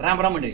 रामराम मंडळी.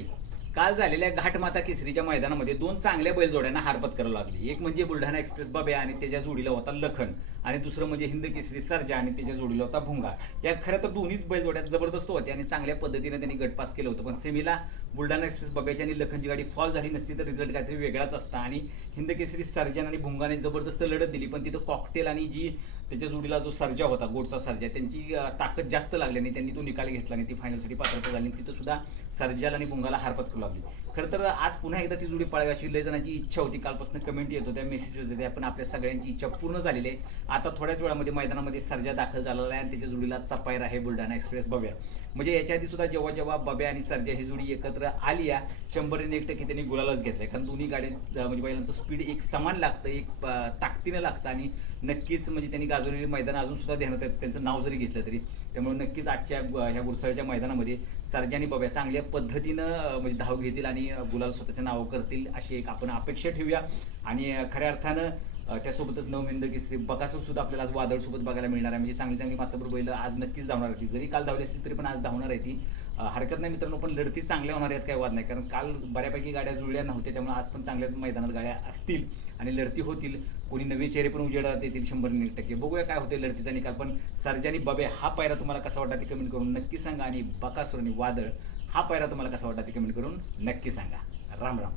काल झालेल्या घाटमाता केसरीच्या मैदानामध्ये दोन चांगल्या बैलजोड्यांना हारपत करावं लागली. एक म्हणजे बुलढाणा एक्सप्रेस बाबे आणि त्याच्या जोडीला होता लखन. आणि दुसरं म्हणजे हिंद केसरी सरजा आणि त्याच्या जोडीला होता भुंगा. या खरं तर दोन्ही बैलजोड्यात जबरदस्त होते आणि चांगल्या पद्धतीने त्यांनी गटपास केलं होतं. पण सेमीला बुलढाणा एक्सप्रेस बाब्याची आणि लखनची गाडी फॉल झाली नसती तर रिझल्ट काहीतरी वेगळाच असता. आणि हिंद केसरी सर्जन आणि भुंगाने जबरदस्त लढत दिली. पण तिथं कॉकटेल आणि जी त्याच्या जोडीला जो सर्जा होता गोडचा सर्जा त्यांची ताकद जास्त लागल्याने त्यांनी तो निकाल घेतला आणि ती फायनलसाठी पात्रता झाली. तिथं सुद्धा सर्जाला आणि बुंगाला हारपत करू लागली. खरं तर आज पुन्हा एकदा ती जुडी पळावी अशी लय जणांची इच्छा होती. कालपासून कमेंट येत होत्या मेसेज होते. त्या पण आपल्या सगळ्यांची इच्छा पूर्ण झालेली आहे. आता थोड्याच वेळामध्ये मैदानामध्ये सर्जा दाखल झालेला आहे आणि त्याच्या जुडीला चपायर आहे बुलढाणा एक्सप्रेस बब्या म्हणजे याच्या आधी सुद्धा जेव्हा जेव्हा बब्या आणि सर्जा ही जुडी एकत्र आली आहे शंभर आणि एक टक्के त्यांनी गुलालाच घेतलाय. कारण दोन्ही गाड्या म्हणजे बैलांचं स्पीड एक समान लागतं एक ताकदीनं लागतं आणि नक्कीच म्हणजे त्यांनी गाजवलेली मैदान अजून सुद्धा ध्यानात आहेत. त्यांचं नाव जरी घेतलं तरी. त्यामुळे नक्कीच आजच्या ह्या गुरसाळ्याच्या मैदानामध्ये सर्जा आणि बब्या चांगल्या पद्धतीनं म्हणजे धाव घेतील आणि आणि गुलाल स्वतःच्या नावं करतील अशी एक आपण अपेक्षा ठेवूया. आणि खऱ्या अर्थानं त्यासोबतच नवमिंद केसरी बकासूर सुद्धा आपल्याला आज वादळसोबत बघायला मिळणार आहे. म्हणजे चांगली चांगली मातबर बैल आज नक्कीच धावणार होती जरी काल धावली असली तरी पण आज धावणार आहे ती. हरकत नाही मित्रांनो पण लढती चांगल्या होणार आहेत काही वाद नाही. कारण काल बऱ्यापैकी गाड्या जुळल्या नव्हत्या त्यामुळे आज पण चांगल्या मैदानात गाड्या असतील आणि लढती होतील. कोणी नवे चेहरे पण उजेडात येतील शंभर टक्के. बघूया काय होते लढतीचा निकाल. पण सर्जानी बबे हा पायरा तुम्हाला कसा वाटला ते कमेंट करून नक्की सांगा. आणि बकासूर आणि वादळ हा पायरा तुम्हाला कसा वाटला ते कमेंट करून नक्की सांगा. राम राम.